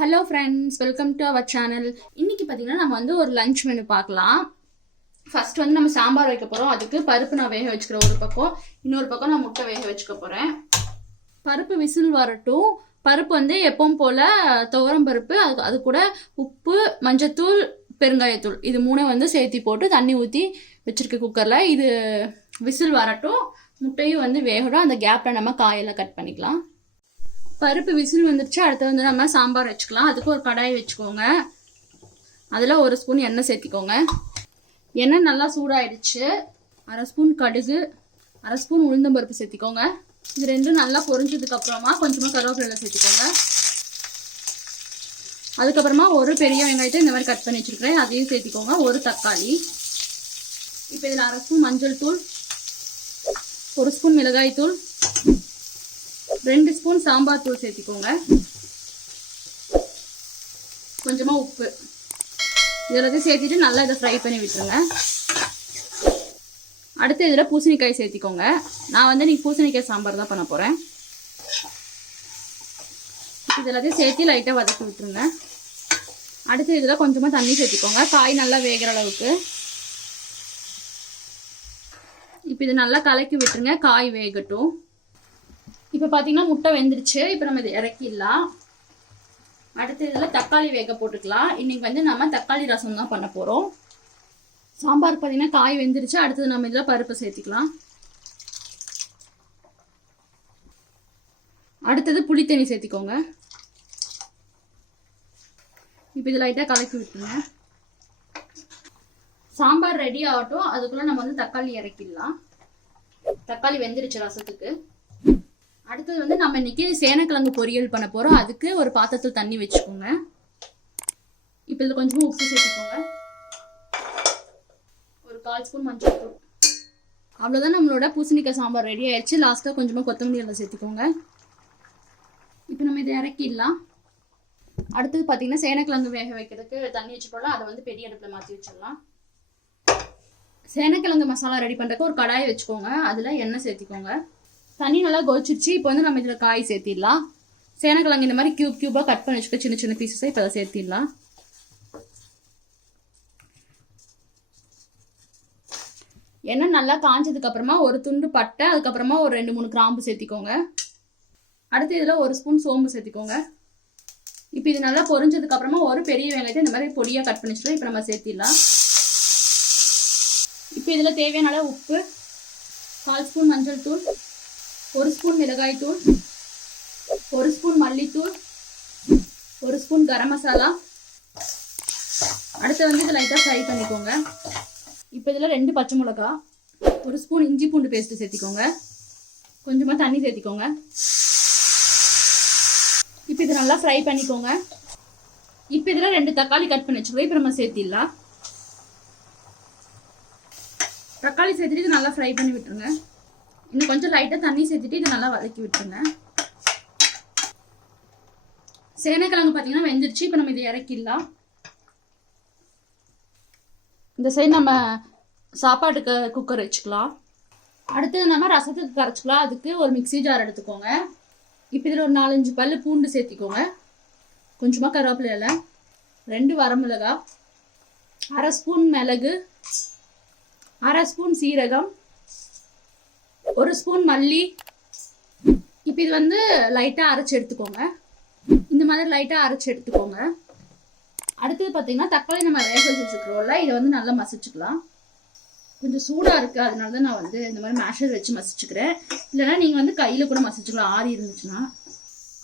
Hello friends, welcome to our channel. இன்னைக்கு பார்த்தீங்கன்னா நம்ம வந்து ஒரு லஞ்ச் மெனு பார்க்கலாம். ஃபர்ஸ்ட் வந்து நம்ம சாம்பார் வைக்க போகிறோம். அதுக்கு பருப்பு நான் வேக வச்சுக்கிறேன் ஒரு பக்கம், இன்னொரு பக்கம் நான் முட்டை வேக வச்சுக்க போகிறேன். பருப்பு விசில் வரட்டும். பருப்பு வந்து எப்பவும் போல் துவரம் பருப்பு, அது கூட உப்பு, மஞ்சத்தூள், பெருங்காயத்தூள் இது மூணே வந்து சேர்த்தி போட்டு தண்ணி ஊற்றி வச்சுருக்க குக்கரில். இது விசில் வரட்டும், முட்டையும் வந்து வேகட்டும். அந்த கேப்பில் நம்ம காயெல்லாம் கட் பண்ணிக்கலாம். பருப்பு விசில் வந்துருச்சு. அடுத்து வந்து நம்ம சாம்பார் வச்சுக்கலாம். அதுக்கு ஒரு கடாய் வச்சுக்கோங்க. அதில் ஒரு ஸ்பூன் எண்ணெய் சேர்த்திக்கோங்க. எண்ணெய் நல்லா சூடாயிடுச்சு. அரை ஸ்பூன் கடுகு, அரை ஸ்பூன் உளுந்தம்பருப்பு சேர்த்திக்கோங்க. இது ரெண்டும் நல்லா பொரிஞ்சதுக்கு அப்புறமா கொஞ்சமாக கருவேப்பிலை சேர்த்திக்கோங்க. அதுக்கப்புறமா ஒரு பெரிய வெங்காயத்தை இந்த மாதிரி கட் பண்ணி வச்சுருக்கிறேன், அதையும் சேர்த்திக்கோங்க. ஒரு தக்காளி. இப்போ இதில் அரை ஸ்பூன் மஞ்சள் தூள், ஒரு ஸ்பூன் மிளகாய் தூள், 2 ஸ்பூன் சாம்பார் தூள் சேர்த்திக்கோங்க. கொஞ்சமாக உப்பு இதெல்லாத்தையும் சேர்த்திட்டு நல்லா இதை ஃப்ரை பண்ணி விட்டுருங்க. அடுத்து இதில் பூசணிக்காய் சேர்த்திக்கோங்க. நான் வந்து இன்னைக்கு பூசணிக்காய் சாம்பார் தான் பண்ண போகிறேன். இதெல்லாத்தையும் சேர்த்து லைட்டாக வதக்கி விட்டுருங்க. அடுத்து இதில் கொஞ்சமாக தண்ணி சேர்த்திக்கோங்க, காய் நல்லா வேகிற அளவுக்கு. இப்போ இது நல்லா கலக்கி விட்டுருங்க, காய் வேகட்டும். இப்போ பார்த்தீங்கன்னா முட்டை வெந்துருச்சு. இப்போ நம்ம இதை இறக்கிடலாம். அடுத்து இதில் தக்காளி வேக போட்டுக்கலாம். இன்னைக்கு வந்து நம்ம தக்காளி ரசம் தான் பண்ண போகிறோம். சாம்பார் பார்த்தீங்கன்னா காய் வெந்துருச்சு. அடுத்தது நம்ம இதில் பருப்பு சேர்த்திக்கலாம். அடுத்தது புளித்தண்ணி சேர்த்திக்கோங்க. இப்போ இது லைட்டாக கலக்கி விட்டுருங்க. சாம்பார் ரெடி ஆகட்டும். அதுக்குள்ளே நம்ம வந்து தக்காளி இறக்கிடலாம். தக்காளி வெந்துருச்சு ரசத்துக்கு. அடுத்தது வந்து நம்ம இன்னைக்கு சேனக்கிழங்கு பொரியல் பண்ண போகிறோம். அதுக்கு ஒரு பாத்திரத்தில் தண்ணி வச்சுக்கோங்க. இப்போ இதில் கொஞ்சமாக உப்பு சேர்த்துக்கோங்க. ஒரு 1/4 ஸ்பூன் மஞ்சள் தூள். அவ்வளோதான், நம்மளோட பூசணிக்காய் சாம்பார் ரெடி ஆயிடுச்சு. லாஸ்ட்டாக கொஞ்சமாக கொத்தமல்லி எல்லாம் சேர்த்துக்கோங்க. இப்போ நம்ம இதை இறக்கிடலாம். அடுத்தது பார்த்தீங்கன்னா சேனக்கிழங்கு வேக வைக்கிறதுக்கு தண்ணி வச்சுக்கோலாம். அதை வந்து பெரிய அடுப்பில் மாற்றி வச்சிடலாம். சேனக்கிழங்கு மசாலா ரெடி பண்ணுறதுக்கு ஒரு கடாயை வச்சுக்கோங்க. அதில் எண்ணெய் சேர்த்திக்கோங்க. தண்ணி நல்லா கொதிச்சிருச்சு. இப்போ வந்து நம்ம இதில் காய் சேர்த்திடலாம். சேனக்கிழங்கு இந்த மாதிரி கியூபாக கட் பண்ணி வச்சுக்க, சின்ன சின்ன பீசஸை இப்போ அதை சேர்த்திடலாம். எண்ணெய் நல்லா காஞ்சதுக்கு அப்புறமா ஒரு துண்டு பட்டை, அதுக்கப்புறமா ஒரு 2-3 கிராம்பு சேர்த்திக்கோங்க. அடுத்து இதில் ஒரு ஸ்பூன் சோம்பு சேர்த்திக்கோங்க. இப்போ இது நல்லா பொரிஞ்சதுக்கு அப்புறமா ஒரு பெரிய வெங்காயத்தை இந்த மாதிரி பொடியாக கட் பண்ணி வச்சுருவோம். இப்போ நம்ம சேர்த்திடலாம். இப்போ இதில் தேவையான அளவு உப்பு, 1/4 ஸ்பூன் மஞ்சள் தூள், 1 ஸ்பூன் மிளகாய் தூள், 1 ஸ்பூன் மல்லித்தூள், 1 ஸ்பூன் கரம் மசாலா. அடுத்து வந்து இதை லைட்டாக ஃப்ரை பண்ணிக்கோங்க. இப்போ இதில் 2 பச்சை மிளகா, 1 ஸ்பூன் இஞ்சி பூண்டு பேஸ்ட்டு சேர்த்திக்கோங்க. கொஞ்சமாக தண்ணி சேர்த்திக்கோங்க. இப்போ இதை நல்லா ஃப்ரை பண்ணிக்கோங்க. இப்போ இதில் 2 தக்காளி கட் பண்ணி வச்சுக்கோங்க. இப்போ நம்ம சேர்த்திடலாம். தக்காளி சேர்த்துட்டு இது நல்லா ஃப்ரை பண்ணி விட்டுருங்க. இன்னும் கொஞ்சம் லைட்டாக தண்ணி சேர்த்துட்டு இதை நல்லா வதக்கி விட்டுருங்க. சேனைக்கிழங்கு பார்த்தீங்கன்னா வெந்துருச்சு. இப்போ நம்ம இதை இறக்கிடலாம். இந்த சைடு நம்ம சாப்பாட்டுக்கு குக்கர் வச்சுக்கலாம். அடுத்தது நம்ம ரசத்துக்கு கரைச்சிக்கலாம். அதுக்கு ஒரு மிக்ஸி ஜார் எடுத்துக்கோங்க. இப்போ இதில் ஒரு 4-5 பல்லு பூண்டு சேர்த்திக்கோங்க. கொஞ்சமாக கருவேப்பிலை இலை, 2 வரமிளகா, 1/2 ஸ்பூன் மிளகு, 1/2 ஸ்பூன் சீரகம், 1 ஸ்பூன் மல்லி. இப்போ இது வந்து லைட்டாக அரைச்சி எடுத்துக்கோங்க. இந்த மாதிரி லைட்டாக அரைச்சி எடுத்துக்கோங்க. அடுத்தது பார்த்தீங்கன்னா தக்காளி நம்ம வேக வச்சுருக்கிறோம்ல, இதை வந்து நல்லா மசிச்சுக்கலாம். கொஞ்சம் சூடாக இருக்குது, அதனால தான் நான் வந்து இந்த மாதிரி மேஷர் வச்சு மசிச்சுக்கிறேன். இல்லைனா நீங்கள் வந்து கையில் கூட மசிச்சுக்கலாம், ஆறி இருந்துச்சுன்னா.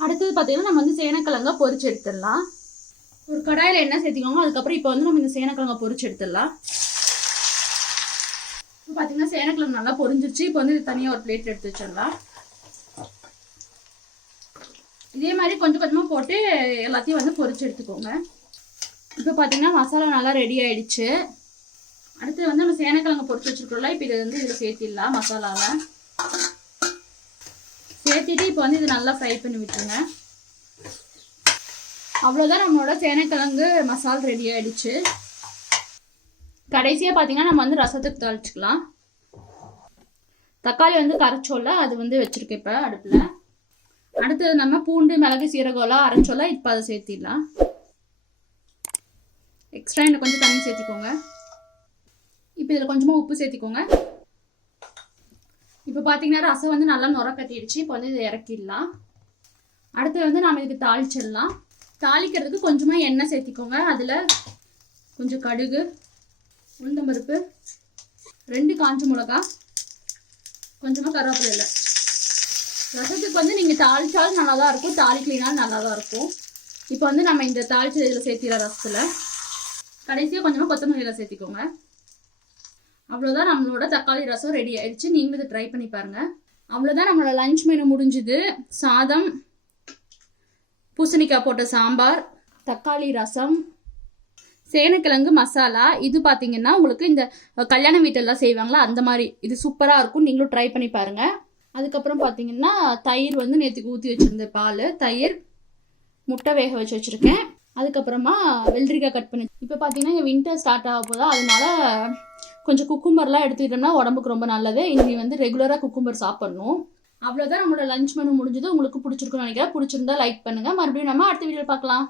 அடுத்தது பார்த்தீங்கன்னா நம்ம வந்து சேனக்கிழங்கா பொரிச்சு எடுத்துடலாம். ஒரு கடாயில் எண்ணெய் சேர்த்திக்கோங்க. அதுக்கப்புறம் இப்போ வந்து நம்ம இந்த சேனக்கிழங்கா பொரிச்சு எடுத்துடலாம். இப்போ பார்த்தீங்கன்னா சேனக்கிழங்கு நல்லா பொரிஞ்சிருச்சு. இப்போ வந்து இது தனியாக ஒரு பிளேட் எடுத்து வச்சிடலாம். இதே மாதிரி கொஞ்சம் கொஞ்சமாக போட்டு எல்லாத்தையும் வந்து பொரிச்சு எடுத்துக்கோங்க. இப்போ பார்த்தீங்கன்னா மசாலா நல்லா ரெடி ஆயிடுச்சு. அடுத்து வந்து நம்ம சேனக்கிழங்கு பொரிச்சு வச்சுருக்கோம்ல, இப்போ இதை வந்து இதில் சேர்த்திடலாம். மசாலாவில் சேர்த்திட்டு இப்போ வந்து இது நல்லா ஃப்ரை பண்ணி விட்டுருங்க. அவ்வளோதான், நம்மளோட சேனக்கிழங்கு மசாலா ரெடி ஆயிடுச்சு. கடைசியாக பார்த்தீங்கன்னா நம்ம வந்து ரசத்துக்கு தாளிச்சுக்கலாம். தக்காளி வந்து கரைச்சோல்ல, அது வந்து வச்சுருக்கேன் இப்போ அடுப்பில். அடுத்தது நம்ம பூண்டு மிளகு சீரகம்லாம் அரைச்சோல இப்போ அதை சேர்த்திடலாம். எக்ஸ்ட்ரா இன்னும் கொஞ்சம் தண்ணி சேர்த்திக்கோங்க. இப்போ இதில் கொஞ்சமாக உப்பு சேர்த்திக்கோங்க. இப்போ பார்த்தீங்கன்னா ரசம் வந்து நல்லா நுர கட்டிடுச்சு. இப்போ வந்து இதை இறக்கிடலாம். அடுத்து வந்து நம்ம இதுக்கு தாளிச்சிடலாம். தாளிக்கிறதுக்கு கொஞ்சமாக எண்ணெய் சேர்த்திக்கோங்க. அதில் கொஞ்சம் கடுகு, உளுந்தம்பருப்பு, 2 காஞ்ச மிளகா, கொஞ்சமாக கருவேப்பிலை. ரசத்துக்கு வந்து நீங்கள் தாளிச்சாலும் நல்லா தான் இருக்கும், தாளிக்கலினாலும் நல்லா தான் இருக்கும். இப்போ வந்து நம்ம இந்த தாளிச்ச இதில் சேர்த்திடலாம். ரசத்தில் கடைசியாக கொஞ்சமாக கொத்தமல்லியில் சேர்த்திக்கோங்க. அவ்வளோதான், நம்மளோட தக்காளி ரசம் ரெடி ஆயிடுச்சு. நீங்களும் இதை ட்ரை பண்ணி பாருங்கள். அவ்வளோதான், நம்மளோட லஞ்ச் மெனு முடிஞ்சுது. சாதம், பூசணிக்காய் போட்ட சாம்பார், தக்காளி ரசம், சேனக்கிழங்கு மசாலா. இது பார்த்தீங்கன்னா உங்களுக்கு இந்த கல்யாண வீட்டெல்லாம் செய்வாங்களா அந்த மாதிரி இது சூப்பராக இருக்கும். நீங்களும் ட்ரை பண்ணி பாருங்கள். அதுக்கப்புறம் பார்த்தீங்கன்னா தயிர் வந்து நேற்றுக்கு ஊற்றி வச்சுருந்த பால், தயிர், முட்டை வேக வச்சு வச்சுருக்கேன். அதுக்கப்புறமா வெள்ளரிக்காய் கட் பண்ணி. இப்போ பார்த்தீங்கன்னா இங்கே வின்டர் ஸ்டார்ட் ஆக போதா, அதனால கொஞ்சம் குக்கும்பர்லாம் எடுத்துக்கிட்டோம்னா உடம்புக்கு ரொம்ப நல்லது. இனி வந்து ரெகுலராக குக்கும்பர் சாப்பிடணும். அவ்வளோதான், நம்மளோட லஞ்ச் மெனு முடிஞ்சது. உங்களுக்கு பிடிச்சிருக்குன்னு நினைக்கிறேன். பிடிச்சிருந்தா லைக் பண்ணுங்கள். மறுபடியும் நம்ம அடுத்த வீடியோ பார்க்கலாம்.